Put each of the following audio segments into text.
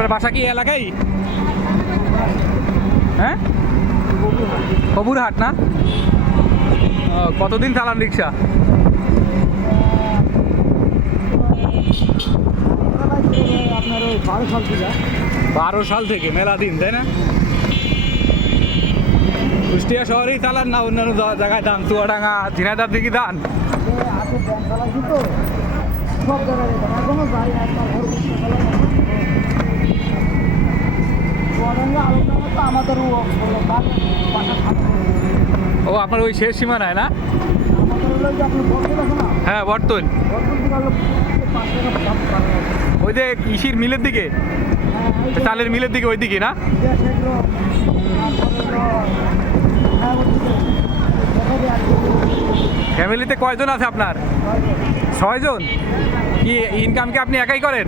আপনার বাসা কি এলাকায়? হ্যাঁ? কবুরহাট না? কতদিন চালান রিক্সা? বারো সাল থেকে, মেলা দিন, তাই না? কুষ্টিয়া শহরেই চালান না, অন্যান্য জায়গায় দান, চুয়াডাঙ্গা ঝিনাইদার দিকে দান? সব জায়গায় ও, আপনার ওই শেষ সীমানায় না? আমাদের হলো যে আপনি বলতে আছে না হ্যাঁ পাবে ওই যে ইসির মিলের দিকে? চালের মিলের দিকে ওই দিকে না? ফ্যামিলিতে কয়জন আছে আপনার? ছয়জন? কি ইনকাম কি আপনি একাই করেন?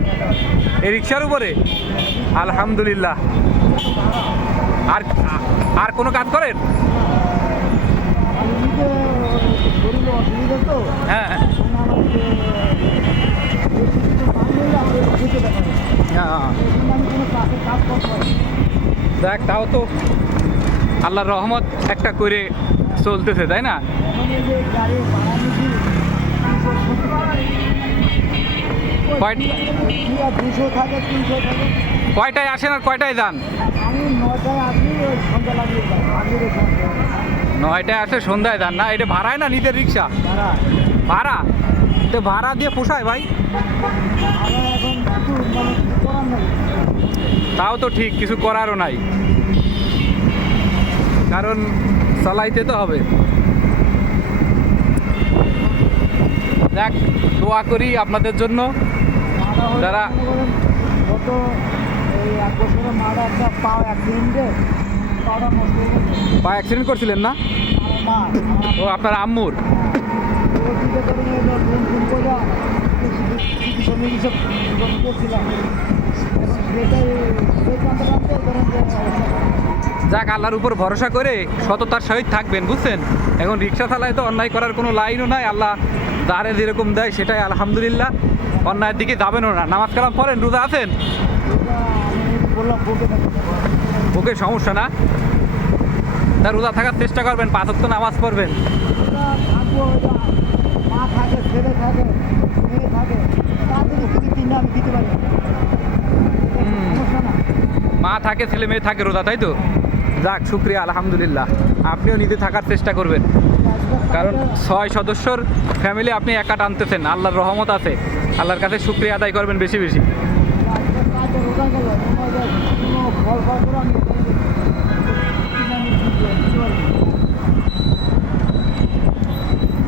এই রিক্সার উপরে? আলহামদুলিল্লাহ। আর আর কোনো কাজ করেন? হ্যাঁ দেখা হ্যাঁ। দেখ তাও তো আল্লাহর রহমত একটা করে চলতেছে তাই না? কয়টায় আসেন আর কয়টায় যান? নয়টায় আসি সন্ধ্যায় যান না এটা ভাড়ায় না নিজের রিক্সা? ভাড়া। তো ভাড়া দিয়ে পোষায় ভাই? মানে তাও তো ঠিক কিছু করারও নাই। কারণ চালাইতে তো হবে। দেখ দোয়া করি আপনাদের জন্য। যারা- এই এক বছরে মারা একটা পা অ্যাক্সিডেন্টে পাটা নষ্ট হয়ে গেছে। বা অ্যাক্সিডেন্ট করছিলেন না? মা ও আপনার আম্মুর? ওদিকে ধরে নিয়ে এলো ড্রোন ফোন করে চিকিৎসা মিকিৎসা করছিলাম এখন সেটাই সেই টানতে টানতে ধরেন যে অবস্থা খারাপ। যাক আল্লাহর উপর ভরসা করে সততার সহিত থাকবেন বুঝছেন? এখন রিক্সা চালায় তো অন্যায় করার কোনো লাইনও নাই। আল্লাহ যারে যেরকম দেয় সেটাই আলহামদুলিল্লাহ। অন্যায়ের দিকে যাবেনও না। নামাজ কালাম পড়েন রোজা আছেন? বুকে সমস্যা না? তা রোজা থাকার চেষ্টা করবেন, পাথর তো নামাজ পড়বেন। মা থাকে, ছেলে মেয়ে থাকে, রোজা, তাই তো? যাক, শুক্রিয়া, আলহামদুলিল্লাহ। আপনিও নিজে থাকার চেষ্টা করবেন। কারণ ছয় সদস্যর ফ্যামিলি আপনি একা টানতেছেন, আল্লাহর রহমত আছে। আল্লাহর কাছে শুক্রিয়া আদায় করবেন বেশি বেশি।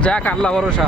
যাক আল্লাহ ভরসা।